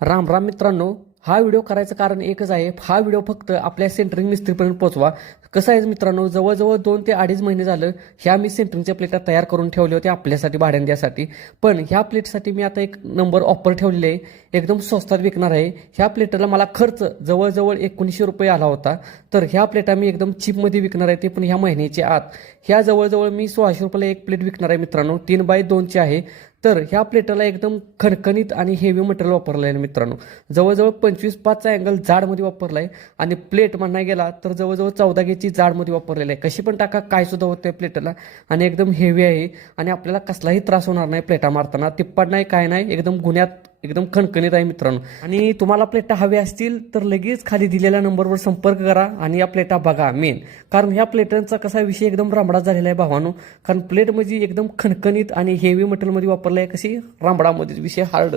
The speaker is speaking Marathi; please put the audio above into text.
राम राम मित्रांनो, हा व्हिडिओ करायचं कारण एकच आहे. हा व्हिडिओ फक्त आपल्या सेंटरिंग मिस्त्रीपर्यंत पोहोचवा. कसं आहे मित्रांनो, जवळजवळ 2 ते 2.5 महिने झालं ह्या मी सेंटरिंगच्या प्लेटा तयार करून ठेवल्या होत्या आपल्यासाठी भाड्याने द्यासाठी. पण ह्या प्लेटसाठी मी आता एक नंबर ऑफर ठेवलेली आहे, एकदम स्वस्तात विकणार आहे. ह्या प्लेटला मला खर्च जवळजवळ 1900 रुपये आला होता. तर ह्या प्लेटा मी एकदम चीपमध्ये विकणार आहे, ते पण ह्या महिन्याच्या आत. ह्या जवळजवळ मी 1600 रुपयाला एक प्लेट विकणार आहे मित्रांनो. 3x2ची आहे. तर ह्या प्लेटला एकदम खणखणीत आणि हेवी मटेरियल वापरलं आहे मित्रांनो. जवळजवळ 25-5चा अँगल जाडमध्ये वापरला आहे आणि प्लेट म्हणायला गेला तर जवळजवळ 14 गेजची जाडमध्ये वापरलेलं आहे. कशी पण टाका काय सुद्धा होतं प्लेटला आणि एकदम हेवी आहे आणि आपल्याला कसलाही त्रास होणार नाही प्लेटा मारताना. तिप्पट नाही काय नाही, एकदम गुन्ह्यात एकदम खणखणीत आहे मित्रांनो. आणि तुम्हाला प्लेटा हव्या असतील तर लगेच खाली दिलेल्या नंबरवर संपर्क करा आणि या प्लेटा बघा मेन. कारण ह्या प्लेटांचा कसा विषय एकदम रामडा झालेला आहे भावानो. कारण प्लेट म्हणजे एकदम खणखणीत आणि हेवी मटेरियलमध्ये वापरला आहे, कशी रामडामध्ये विषय हार्ड.